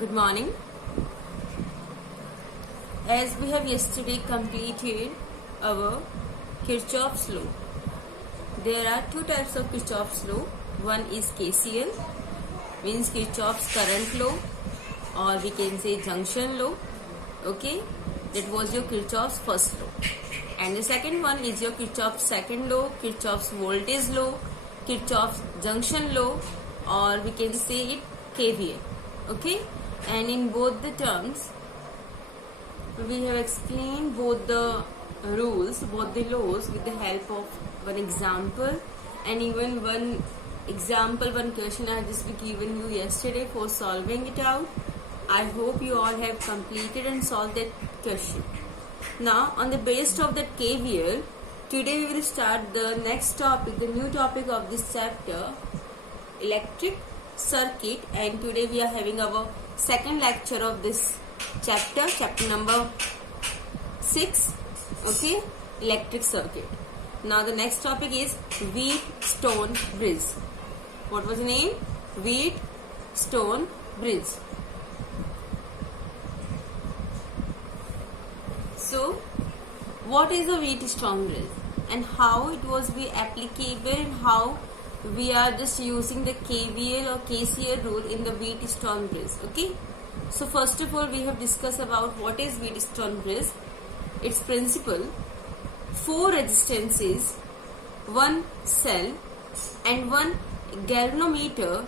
Good morning. As we have yesterday completed our Kirchhoff's law, there are two types of Kirchhoff's law. One is KCL, means Kirchhoff's current law, or we can say junction law. Okay, that was your Kirchhoff's first law. And the second one is your Kirchhoff's second law, Kirchhoff's voltage law, Kirchhoff's junction law, or we can say it KVL. Okay, and in both the terms, we have explained both the rules, both the laws with the help of one example, and even one example, one question I have just given you yesterday for solving it out. I hope you all have completed and solved that question. Now, on the basis of that KVL, today we will start the next topic, the new topic of this chapter, electric circuit, and today we are having our second lecture of this chapter number 6. Okay, electric circuit. Now the next topic is Wheatstone bridge. What was the name? Wheatstone bridge. So what is the Wheatstone bridge and how it was be applicable, and how we are just using the KVL or KCL rule in the Wheatstone bridge. Okay, so first of all we have discussed about what is Wheatstone bridge, its principle, 4 resistances, 1 cell and 1 galvanometer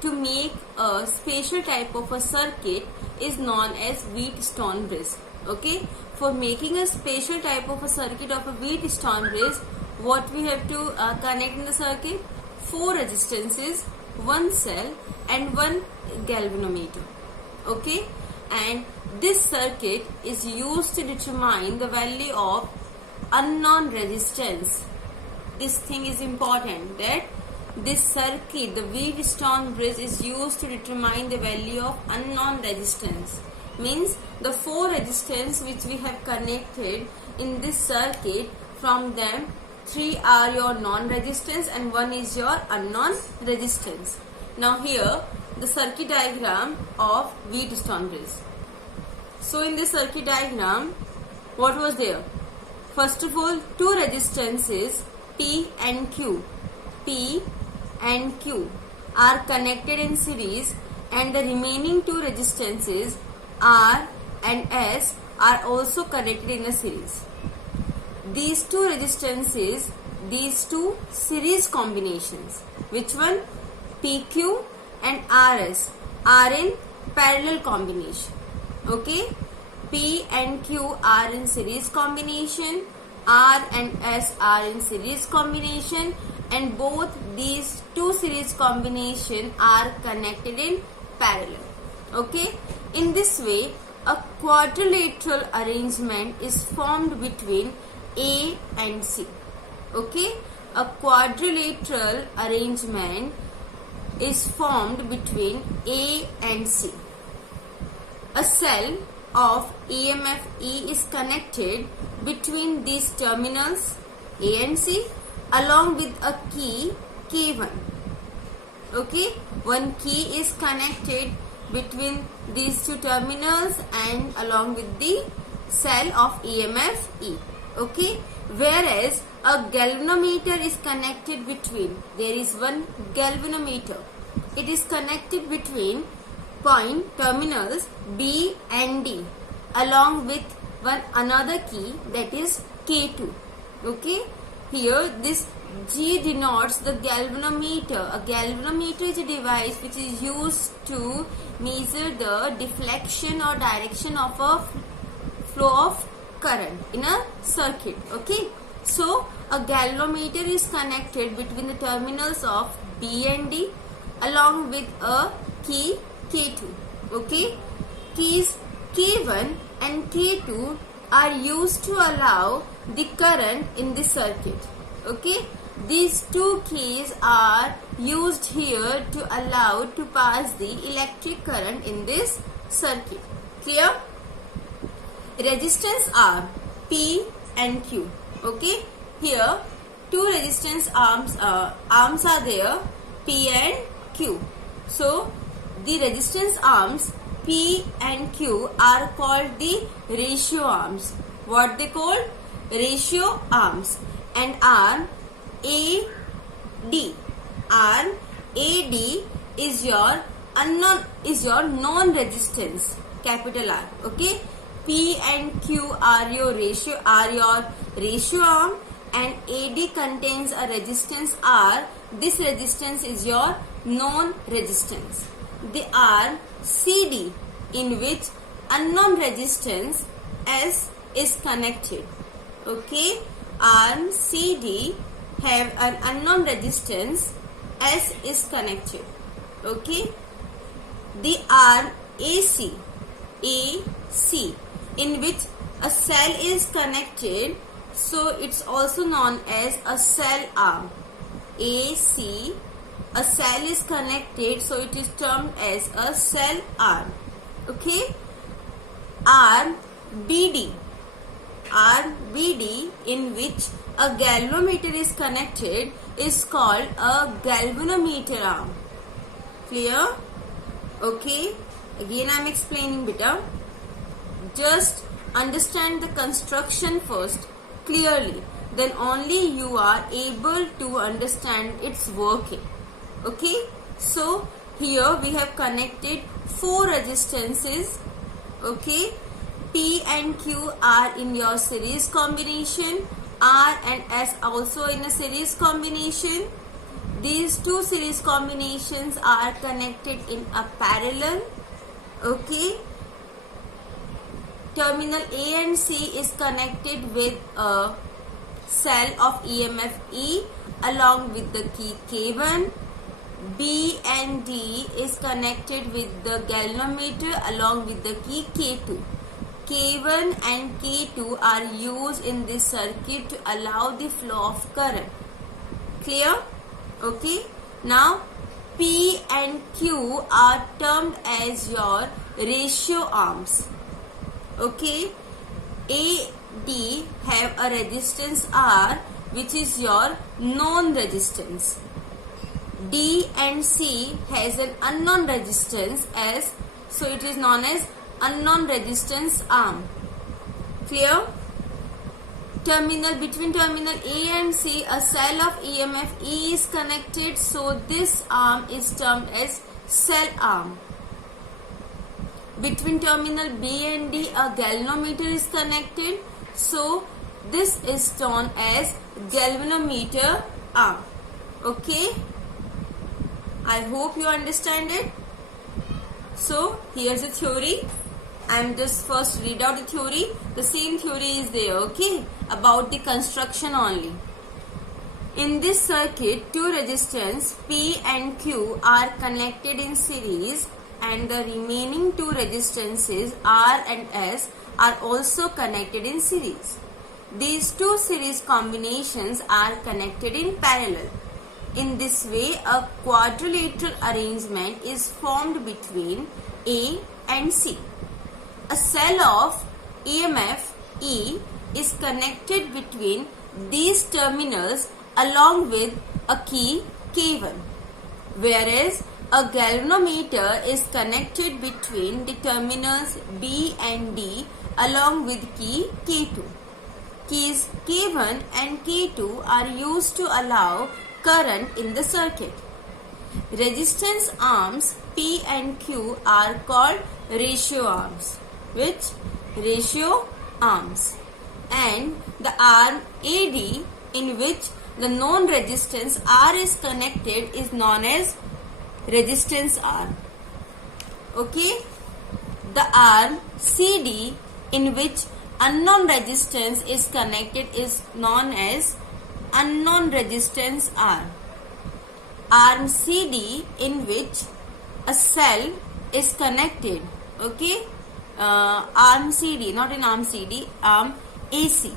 to make a special type of a circuit is known as Wheatstone bridge. Okay, for making a special type of a circuit of a Wheatstone bridge, what we have to connect in the circuit? 4 resistances, 1 cell and 1 galvanometer. Okay, and this circuit is used to determine the value of unknown resistance. This thing is important, that this circuit, the Wheatstone bridge, is used to determine the value of unknown resistance. Means the 4 resistance which we have connected in this circuit, from them 3 are your known resistance and 1 is your unknown resistance. Now here the circuit diagram of Wheatstone bridge. So in this circuit diagram, what was there? First of all, 2 resistances P and Q. P and Q are connected in series, and the remaining 2 resistances R and S are also connected in a series. These 2 resistances, these 2 series combinations, which one? PQ and RS are in parallel combination. Okay, P and Q are in series combination, R and S are in series combination, and both these 2 series combination are connected in parallel. Okay, in this way a quadrilateral arrangement is formed between A and C. Okay, a quadrilateral arrangement is formed between A and C. A cell of EMF E is connected between these terminals A and C along with a key K1. Okay, one key is connected between these 2 terminals and along with the cell of EMF E. Okay, whereas a galvanometer is connected between, there is one galvanometer, it is connected between point terminals B and D along with one another key, that is K2. Okay, here this G denotes the galvanometer. A galvanometer is a device which is used to measure the deflection or direction of a flow of current in a circuit. Okay, so a galvanometer is connected between the terminals of B and D along with a key K2. Okay, keys K1 and K2 are used to allow the current in the circuit. Okay, these 2 keys are used here to allow to pass the electric current in this circuit. Clear? Resistance are P and Q. Okay, here 2 resistance arms are there, P and Q. So The resistance arms P and Q are called the ratio arms. What they called? Ratio arms. And arm AD. Arm AD is your non-resistance, capital R. Okay. P and Q are your ratio arm, and AD contains a resistance R. This resistance is your non-resistance. The arm CD, in which unknown resistance S is connected. Okay, arm CD have an unknown resistance S is connected. Okay, the arm AC, in which a cell is connected, so it's also known as a cell arm. AC, a cell is connected, so it is termed as a cell arm. Okay, arm BD, in which a galvanometer is connected, is called a galvanometer arm. Clear? Okay, again I am explaining beta. Just understand the construction first clearly, then only you are able to understand its working. Okay, so here we have connected 4 resistances. Okay, P and Q are in your series combination, R and S also in a series combination. These 2 series combinations are connected in a parallel. Okay, terminal A and C is connected with a cell of EMF E along with the key K1. B and D is connected with the galvanometer along with the key K2. K1 and K2 are used in this circuit to allow the flow of current. Clear? Okay. Now P and Q are termed as your ratio arms. Okay. AD have a resistance R, which is your known resistance. D and C has an unknown resistance S, so it is known as unknown resistance arm. Clear? Between terminal A and C, a cell of EMF E is connected, so this arm is termed as cell arm. Between terminal B and D, a galvanometer is connected, so this is known as galvanometer arm. Okay, I hope you understand it. So here's the theory. I'm just first read out the theory. The same theory is there, okay, about the construction only. In this circuit, 2 resistors P and Q are connected in series, and the remaining 2 resistances R and S are also connected in series. These 2 series combinations are connected in parallel. In this way, a quadrilateral arrangement is formed between A and C. A cell of EMF E is connected between these terminals along with a key K1, whereas a galvanometer is connected between the terminals B and D along with key K2. Keys K1 and K2 are used to allow current in the circuit. Resistance arms P and Q are called ratio arms. Which? Ratio arms. And the arm AD, in which the known resistance R is connected, is known as resistance arm. Okay. The arm CD, in which unknown resistance is connected, is known as unknown resistance arm. Arm CD, in which a cell is connected. Okay. Arm CD, not in arm CD, arm AC,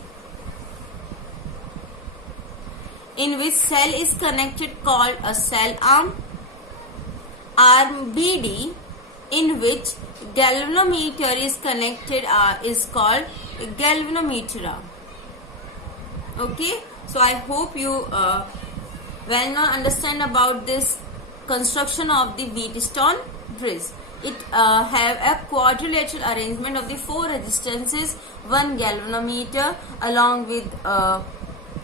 in which cell is connected, called a cell arm. Arm BD, in which galvanometer is connected, is called galvanometer arm. Okay, so I hope you well now understand about this construction of the Wheatstone. bridge. It have a quadrilateral arrangement of the 4 resistances, 1 galvanometer along with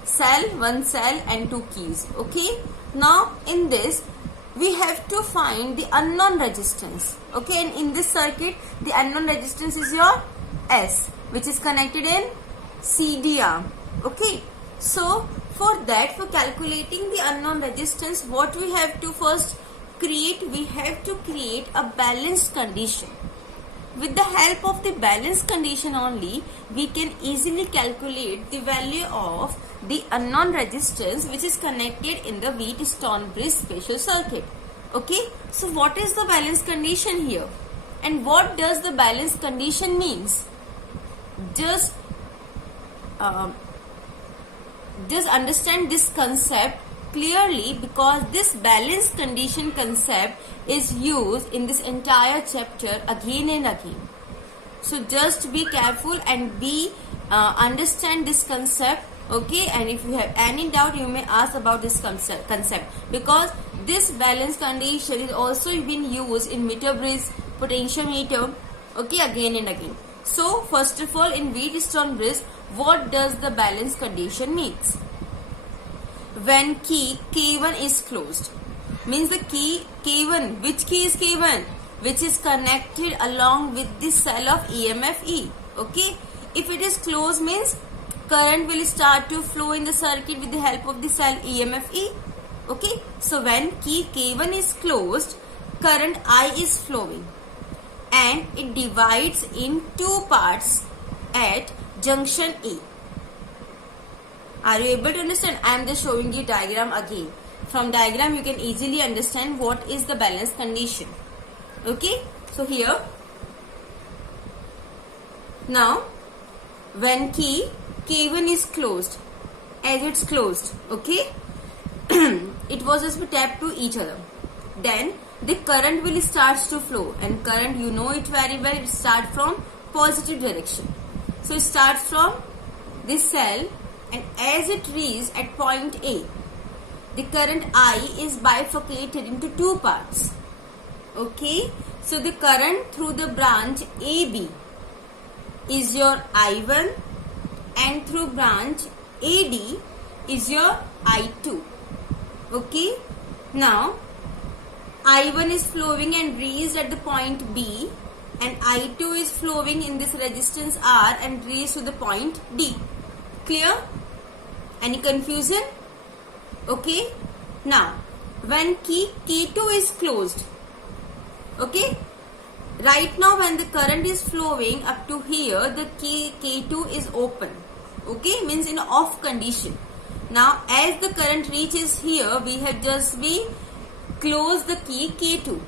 cell, 1 cell and 2 keys. Okay. Now in this we have to find the unknown resistance. Okay, and in this circuit the unknown resistance is your S, which is connected in CD arm. Okay, so for that, for calculating the unknown resistance, what we have to first create, we have to create a balanced condition. With the help of the balanced condition only, we can easily calculate the value of the unknown resistance which is connected in the Wheatstone bridge special circuit. Okay, so what is the balanced condition here? And what does the balanced condition means? Just understand this concept clearly, because this balanced condition concept is used in this entire chapter again and again. So just be careful and understand this concept. Okay, and if you have any doubt, you may ask about this concept, because this balanced condition is also being used in meter bridge, potentiometer. Okay, again and again. So first of all, in Wheatstone bridge, what does the balanced condition means? When key K1 is closed, means the key K1, which key is K1? Which is connected along with the cell of EMF E. Okay, if it is closed means current will start to flow in the circuit with the help of the cell EMF E. Okay, so when key K1 is closed, current I is flowing and it divides in 2 parts at junction A. Are you able to understand? I am just showing you diagram again. From diagram you can easily understand what is the balanced condition. Okay, so here now when key K1 is closed, as it's closed, okay, it was just tapped to each other, then the current will start to flow, and current, you know it very well, it starts from positive direction. So it starts from this cell, and as it reaches at point A, the current I is bifurcated into 2 parts. Okay, so the current through the branch AB is your I1 and through branch AD is your I2. Okay, now I1 is flowing and reached at the point B, and I2 is flowing in this resistance R and reached to the point D. Clear? Any confusion? Okay, now when key K2 is closed, okay, right now when the current is flowing up to here, the key K2 is open. Okay, means in off condition. Now as the current reaches here, we have just close the key K2,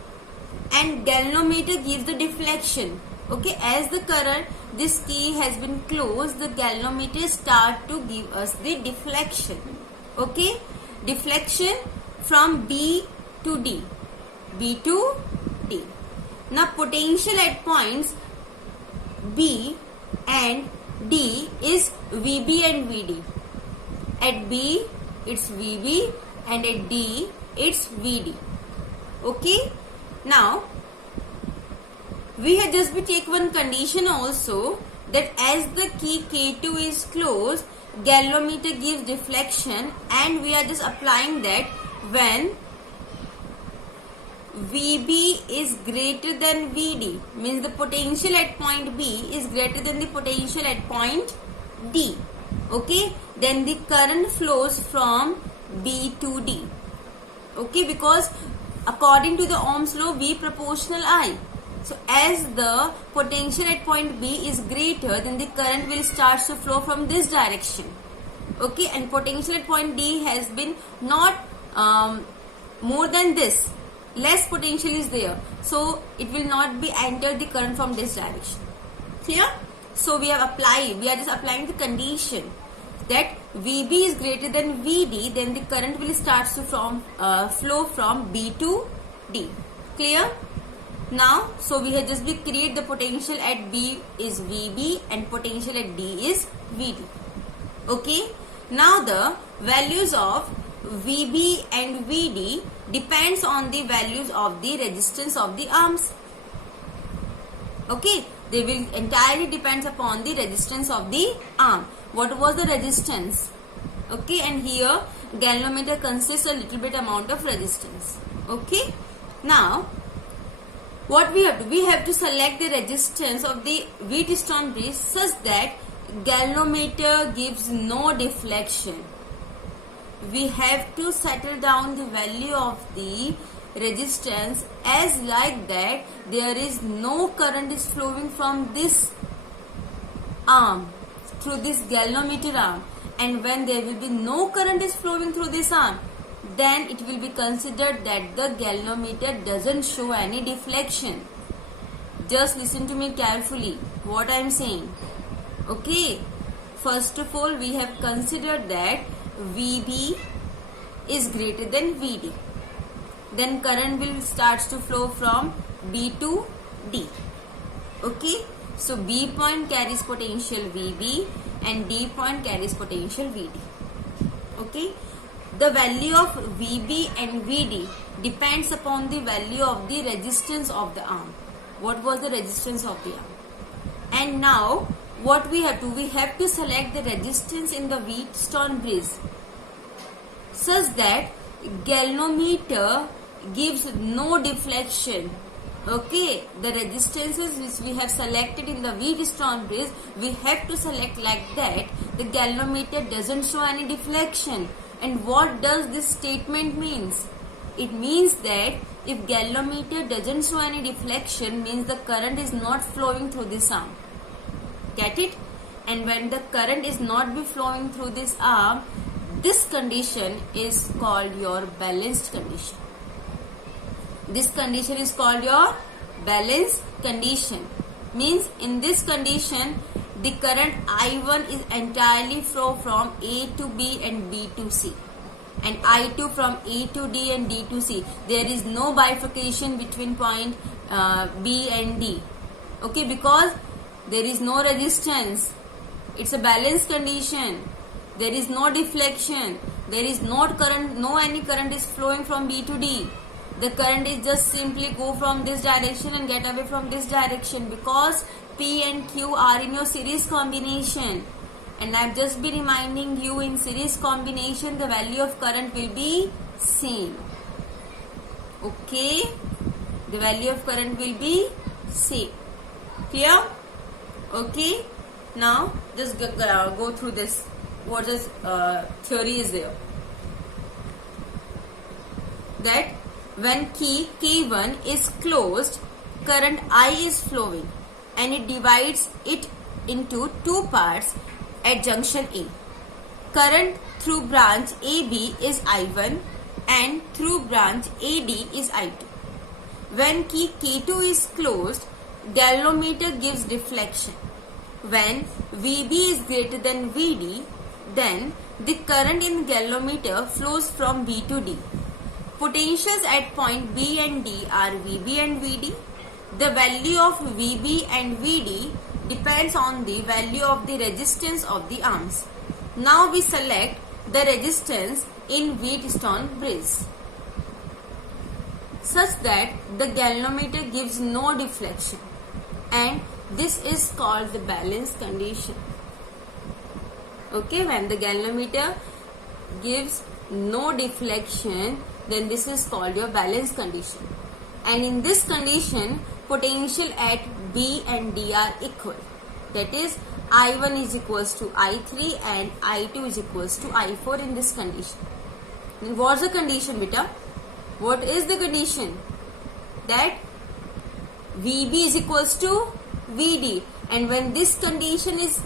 and galvanometer gives the deflection. Okay, as the current, this key has been closed, the galvanometer start to give us the deflection. Okay, deflection from B to D, B to D. Now potential at points B and D is VB and VD. At B it's VB and at D it's VD. Okay, now we have just take one condition also, that as the key K2 is closed, galvanometer gives deflection, and we are just applying that when VB is greater than VD, means the potential at point B is greater than the potential at point D. Okay, then the current flows from B to D. Okay, because according to the Ohm's law, V proportional I. So as the potential at point B is greater, then the current will start to flow from this direction. Okay, and potential at point D has been not more than this. Less potential is there, so it will not be enter the current from this direction. Clear? So we are just applying the condition that VB is greater than VD, then the current will start to flow from B to D. Clear? Now, so we have just create the potential at B is VB and potential at D is VD. Okay. Now the values of VB and VD depends on the values of the resistance of the arms. Okay, they will entirely depends upon the resistance of the arm. What was the resistance? Okay, and here galvanometer consists a little bit amount of resistance. Okay, now what we have to? We have to select the resistance of the Wheatstone bridge such that galvanometer gives no deflection. We have to settle down the value of the resistance as like that there is no current is flowing from this arm through this galvanometer arm, and when there will be no current is flowing through this arm, then it will be considered that the galvanometer doesn't show any deflection. Just listen to me carefully what I am saying. Okay, first of all we have considered that VB is greater than VD. Then current will starts to flow from B to D. Okay, so B point carries potential VB and D point carries potential VD. Okay, the value of VB and VD depends upon the value of the resistance of the arm. What was the resistance of the arm? And now what we have to? We have to select the resistance in the Wheatstone bridge such that galvanometer gives no deflection. Okay, the resistances which we have selected in the Wheatstone bridge, we have to select like that the galvanometer doesn't show any deflection. And what does this statement means? It means that if galvanometer doesn't show any deflection, means the current is not flowing through this arm. Get it? And when the current is not be flowing through this arm, this condition is called your balanced condition. This condition is called your balanced condition. Means in this condition, the current I1 is entirely flow from A to B and B to C, and I2 from A to D and D to C. There is no bifurcation between point B and D. Okay, because there is no resistance. It's a balanced condition. There is no deflection. There is no current. No any current is flowing from B to D. The current is just simply go from this direction and get away from this direction, because P and Q are in your series combination. And I've just been reminding you, in series combination the value of current will be same. Okay, the value of current will be same. Clear? Okay, now just go through this. What is theory is there? That when key K1 is closed, current I is flowing and it divides it into two parts at junction A. Current through branch AB is I1 and through branch AD is I2. When key K2 is closed, galvanometer gives deflection. When VB is greater than VD, then the current in galvanometer flows from B to D. Potentials at point B and D are VB and VD. The value of VB and VD depends on the value of the resistance of the arms. Now we select the resistance in Wheatstone bridge such that the galvanometer gives no deflection, and this is called the balanced condition. Okay, when the galvanometer gives no deflection, then this is called your balanced condition. And in this condition, potential at B and D are equal. That is, I1 is equals to I3 and I2 is equals to I4 in this condition. And what's the condition, beta? What is the condition? That VB is equals to VD. And when this condition is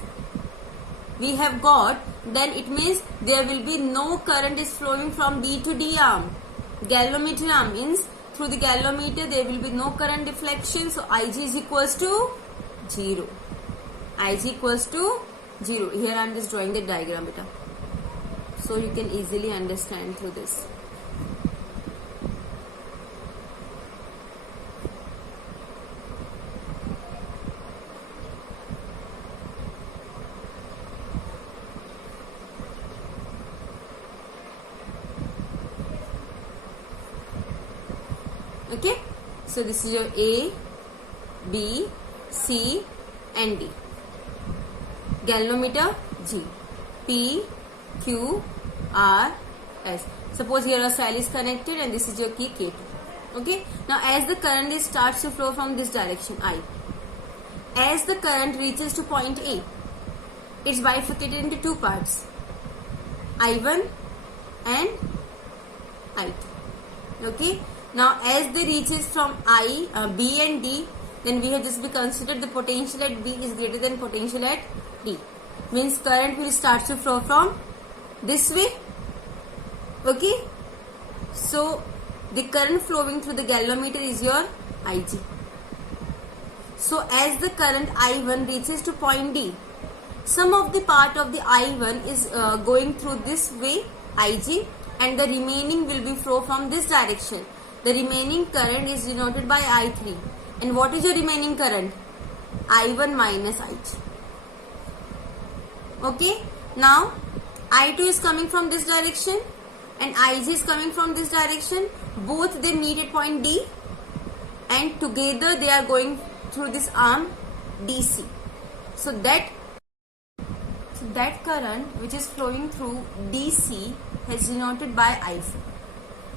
we have got, then it means there will be no current is flowing from B to D arm. Galvanometer arm means through the galvanometer there will be no current deflection. So Ig is equals to 0. Ig equals to 0. Here I am just drawing the diagram, beta, so you can easily understand through this. Okay, so this is your A, B, C and D. Galvanometer G, P, Q, R, S. Suppose here a cell is connected and this is your key K2. Okay, now as the current starts to flow from this direction I, as the current reaches to point A, it's bifurcated into two parts, I1 and I2. Okay, now as they reaches from B and D, then we have just be considered the potential at B is greater than potential at D. Means current will start to flow from this way. Okay, so the current flowing through the galvanometer is your Ig. So as the current I1 reaches to point D, some of the part of the I1 is going through this way, Ig, and the remaining will be flow from this direction. The remaining current is denoted by I3. And what is your remaining current? I1 minus Ig. Okay, now I2 is coming from this direction and Ig is coming from this direction. Both they meet at point D and together they are going through this arm DC. So that current which is flowing through DC is denoted by I4.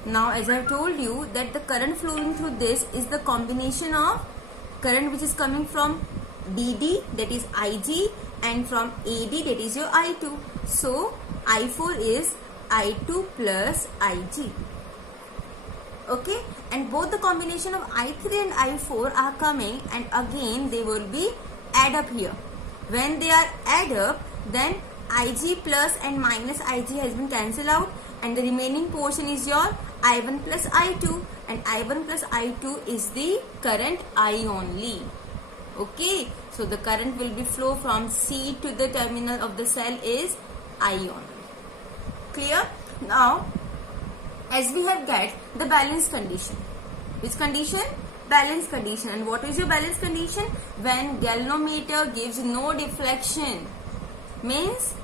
Now as I have told you that the current flowing through this is the combination of current which is coming from DD, that is Ig, and from AD, that is your I2. So I4 is I2 plus Ig. Okay, and both the combination of I3 and I4 are coming and again they will be add up here. When they are add up, then Ig plus and minus Ig has been cancelled out and the remaining portion is your I1 plus I2, and I1 plus I2 is the current I only. Okay, so the current will be flow from C to the terminal of the cell is I only. Clear? Now as we have got the balance condition. Which condition? Balance condition. And what is your balance condition? When galvanometer gives no deflection, means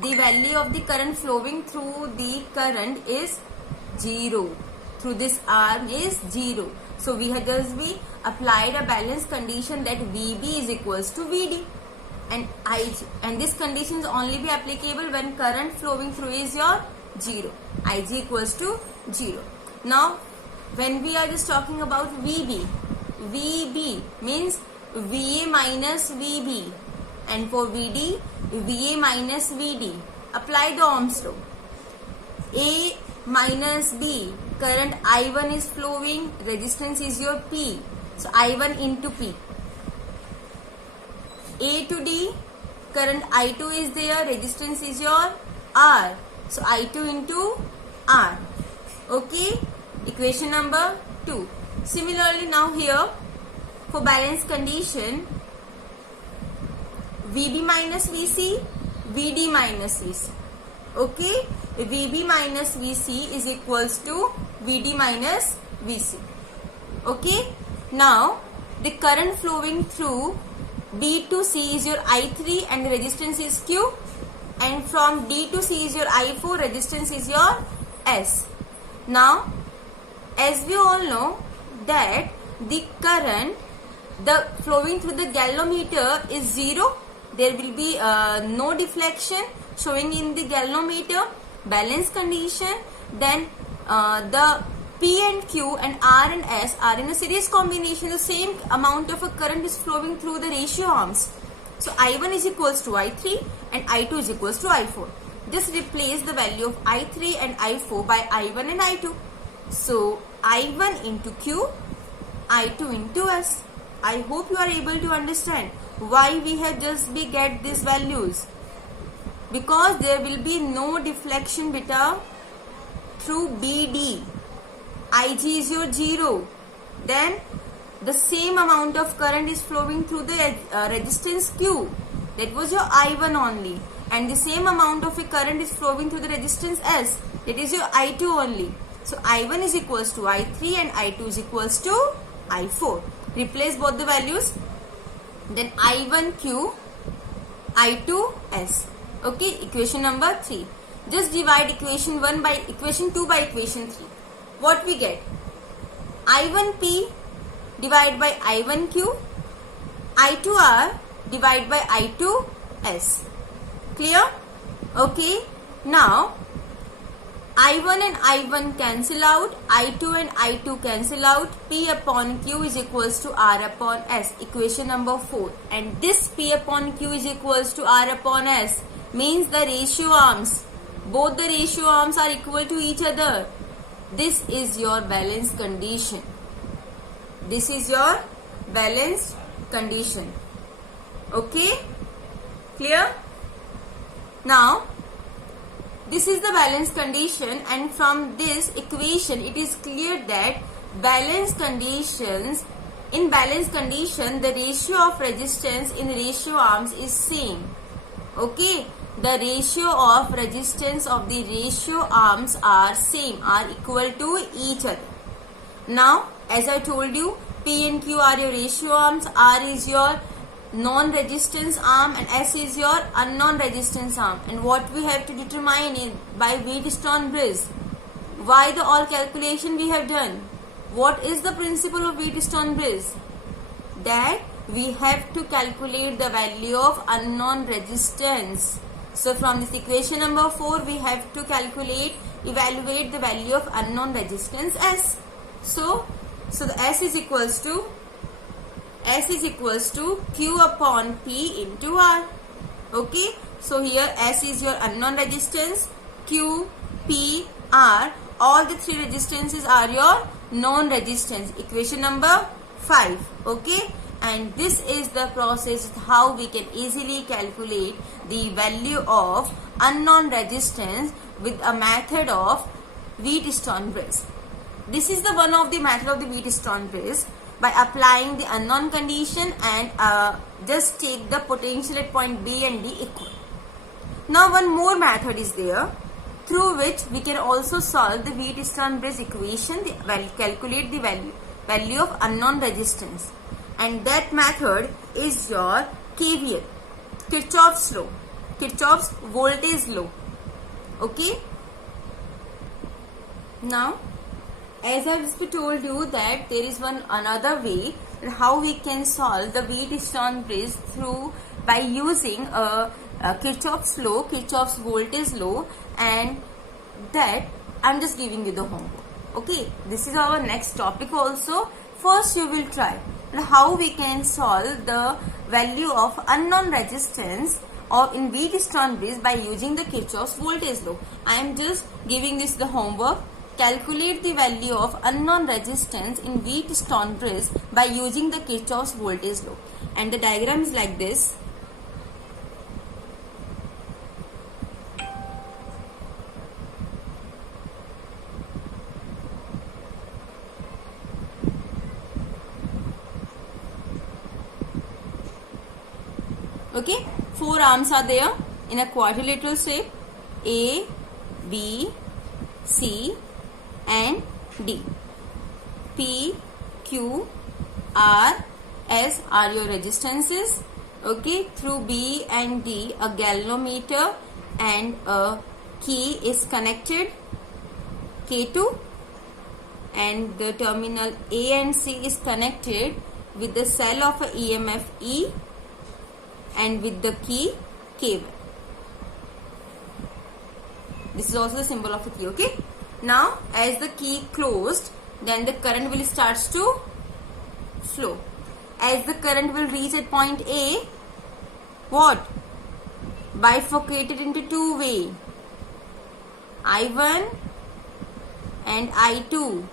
the value of the current flowing through the current is 0. Through this arm is 0. So we have just be applied a balance condition that VB is equals to VD and Ig. And this condition is only be applicable when current flowing through is your 0. Ig equals to 0. Now when we are just talking about VB, VB means VA minus VB, and for VD, VA minus VD. Apply the Ohm's law. A minus B, current I1 is flowing, resistance is your P. So I1 into P. A to D, current I2 is there, resistance is your R. So I2 into R. Okay, equation number 2. Similarly, now here for balance condition, VB minus VC, VD minus VC. Okay, VB minus VC is equals to VD minus VC. Okay, now the current flowing through D to C is your I3 and the resistance is Q, and from D to C is your I4, resistance is your S. Now as we all know that the current flowing through the galvanometer is 0, there will be no deflection showing in the galvanometer, balance condition, then the P and Q and R and S are in a series combination. The same amount of a current is flowing through the ratio arms. So I1 is equals to I3 and I2 is equals to I4. Just replace the value of I3 and I4 by I1 and I2. So I1 into Q, I2 into S. I hope you are able to understand why we have just get these values. Because there will be no deflection beta through BD. Ig is your 0. Then the same amount of current is flowing through the resistance Q. That was your I1 only. And the same amount of a current is flowing through the resistance S. That is your I2 only. So I1 is equals to I3 and I2 is equals to I4. Replace both the values. Then I1Q, I2S. Okay, equation number 3. Just divide equation 2 by equation 3. What we get? I1P divided by I1Q, I2R divided by I2S. Clear? Okay. Now I1 and I1 cancel out, I2 and I2 cancel out, P upon Q is equals to R upon S, equation number 4. And this P upon Q is equals to R upon S means the ratio arms, both the ratio arms are equal to each other. This is your balance condition. This is your balance condition. Okay? Clear? Now, this is the balance condition, and from this equation it is clear that in balance condition the ratio of resistance in ratio arms is same. Okay, the ratio of resistance of the ratio arms are same, are equal to each other. Now, as I told you, P and Q are your ratio arms, R is your non-resistance arm, and S is your unknown resistance arm. And what we have to determine is by Wheatstone bridge. Why the all calculation we have done? What is the principle of Wheatstone bridge? That we have to calculate the value of unknown resistance. So from this equation number 4 we have to evaluate the value of unknown resistance S. So the S is equals to Q upon P into R. Okay, so here S is your unknown resistance, Q, P, R, all the three resistances are your known resistance, equation number 5. Okay, and this is the process how we can easily calculate the value of unknown resistance with a method of Wheatstone bridge. This is the one of the method of the Wheatstone bridge, by applying the unknown condition and just take the potential at point B and D equal. Now one more method is there through which we can also solve the Wheatstone bridge equation, calculate the value of unknown resistance, and that method is your KVL, Kirchhoff's law, Kirchhoff's voltage law. Okay. Now, as I just told you that there is another way how we can solve the Wheatstone bridge through by using Kirchhoff's law, Kirchhoff's voltage law, and that I'm just giving you the homework. Okay, this is our next topic also. First you will try how we can solve the value of unknown resistance or in Wheatstone bridge by using the Kirchhoff's voltage law. I am just giving this the homework. Calculate the value of unknown resistance in Wheatstone bridge by using the Kirchhoff's voltage law. And the diagram is like this. Okay, 4 arms are there in a quadrilateral shape, A, B, C and D. P, Q, R, S are your resistances. Okay, through B and D a galvanometer and a key is connected, K2, and the terminal A and C is connected with the cell of a EMF E and with the key K1. This is also the symbol of a key. Okay. Now, as the key closed, then the current will starts to flow. As the current will reach at point A, what? Bifurcated into two ways, I1 and I2.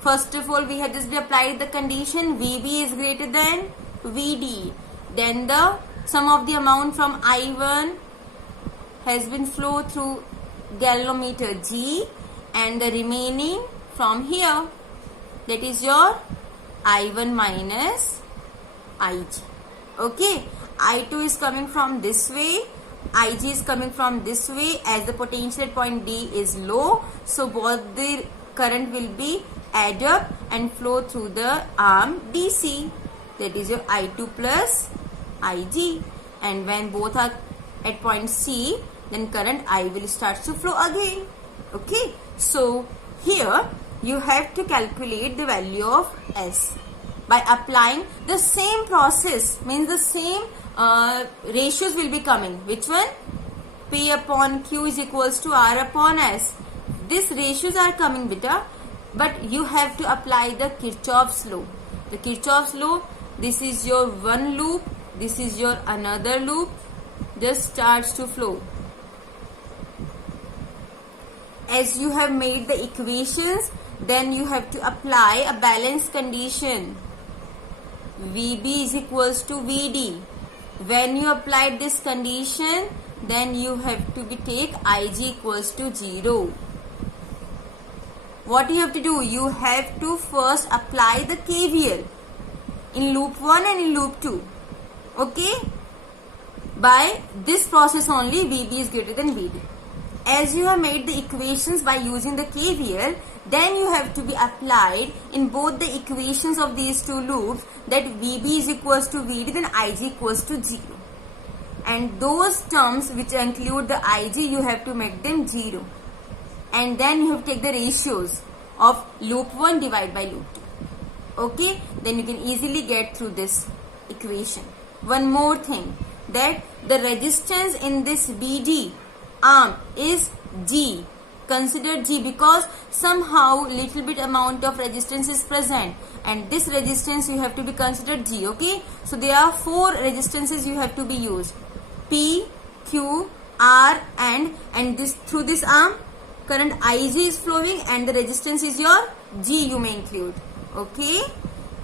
First of all, we have just applied the condition VB is greater than VD. Then the sum of the amount from I1 has been flow through galvanometer G, and the remaining from here, that is your I1 minus IG. Okay, I2 is coming from this way, IG is coming from this way. As the potential at point D is low, so both the current will be add up and flow through the arm DC, that is your I2 plus IG. And when both are at point C, then current I will start to flow again. Okay, so here you have to calculate the value of S by applying the same process, means the same ratios will be coming. Which one? P upon Q is equals to R upon S. These ratios are coming, beta, but you have to apply the Kirchhoff's law. The Kirchhoff's law, this is your one loop, this is your another loop, just starts to flow. As you have made the equations, then you have to apply a balance condition. VB is equals to VD. When you apply this condition, then you have to take IG equals to 0. What you have to do? You have to first apply the KVL in loop 1 and in loop 2. Okay? By this process only, VB is greater than VD. As you have made the equations by using the KVL, then you have to be applied in both the equations of these two loops, that VB is equals to VD, then IG equals to 0. And those terms which include the IG, you have to make them 0. And then you have to take the ratios of loop 1 divided by loop 2. Okay? Then you can easily get through this equation. One more thing, that the resistance in this BD arm is G. Consider G because somehow little bit amount of resistance is present, and this resistance you have to be considered G. Okay, so there are 4 resistances you have to be used: P, Q, R, and this through this arm current IG is flowing, and the resistance is your G you may include. Okay,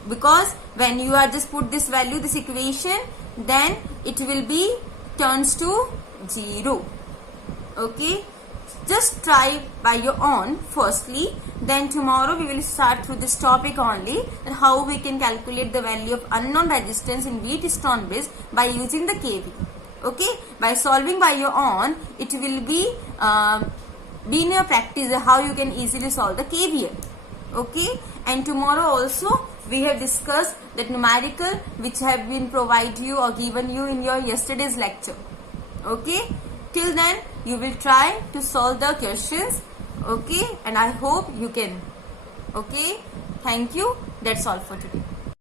because when you are just put this value, this equation, then it will be turns to 0. Okay, just try by your own firstly, then tomorrow we will start through this topic only, that how we can calculate the value of unknown resistance in Wheatstone bridge by using the KV. Okay, by solving by your own, it will be in your practice how you can easily solve the KVL. Okay, and tomorrow also we have discussed that numerical which have been provided you or given you in your yesterday's lecture. Okay, till then you will try to solve the questions. Okay, and I hope you can. Okay, thank you. That's all for today.